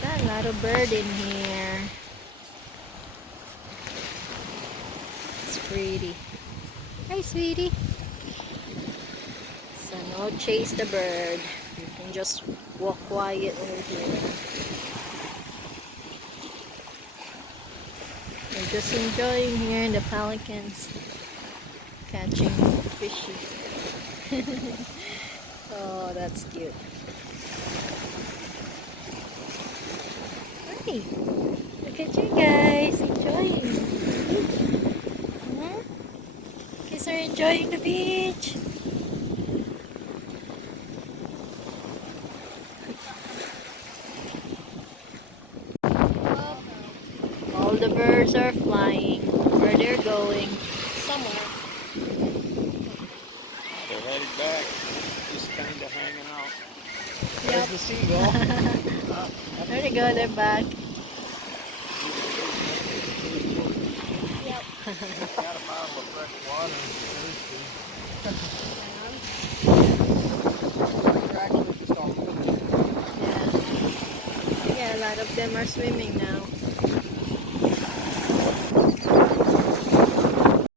Got a lot of bird in here. It's pretty. Hi, sweetie. So no chase the bird. You can just walk quiet over here. We're just enjoying here in the pelicans catching fishes. Oh, that's cute. Hi, look at you guys enjoying the beach. Hmm? Kids are enjoying the beach. All the birds are flying. Where they're going? Somewhere. They're headed back, just kind of hanging out. Yep. There's the seagull. There they go, they're back. Yep. Got a bottle of fresh water if you're thirsty. They're actually just all moving. Yeah. Yeah, a lot of them are swimming now.